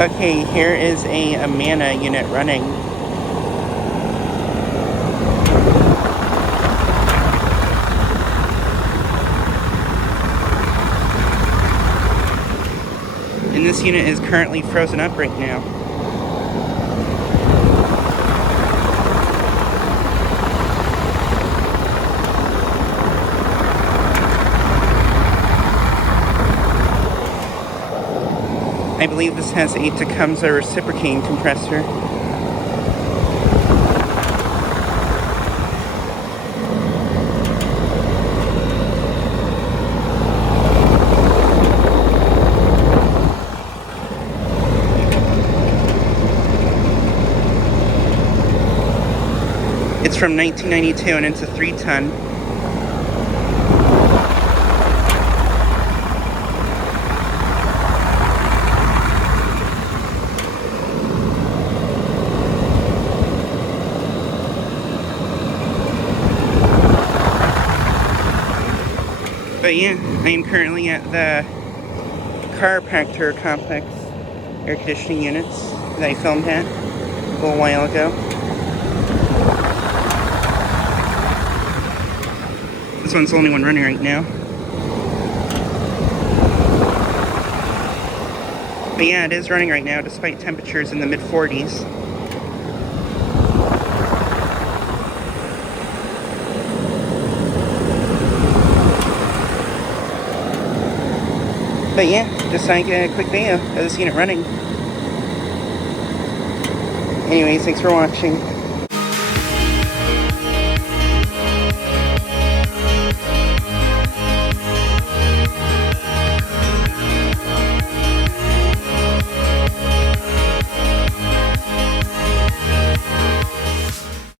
Okay, here is a Amana unit running. And this unit is currently frozen up right now. I believe this has a Tecumseh reciprocating compressor. It's from 1992 and it's a 3-ton. But yeah, I am currently at the chiropractor complex air conditioning units that I filmed at a little while ago. This one's the only one running right now. But yeah, it is running right now despite temperatures in the mid-40s. But yeah, just like a quick video of this unit running. Anyways, thanks for watching.